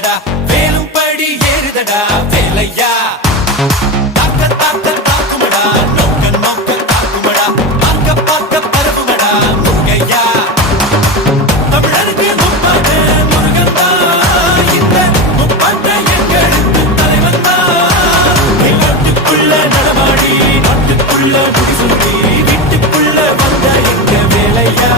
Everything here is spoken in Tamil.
ஏறுதடா வேலும் படி ஏறுதடா வேலையா தாக்க தாக்க தாக்குமடா நோக்க நோக்க தாக்குமடா பார்க்க பார்க்க பரவுமடா முருகையா தமிழருக்கு முப்பாட்ட முருகன் தான் இந்த முப்பாட்ட எங்களுக்கு தலைவன் தான் நாட்டுக்குள்ள நடமாடி நாட்டுக்குள்ள முடிசூடி வீட்டுக்குள்ள வந்த எங்க வேலையா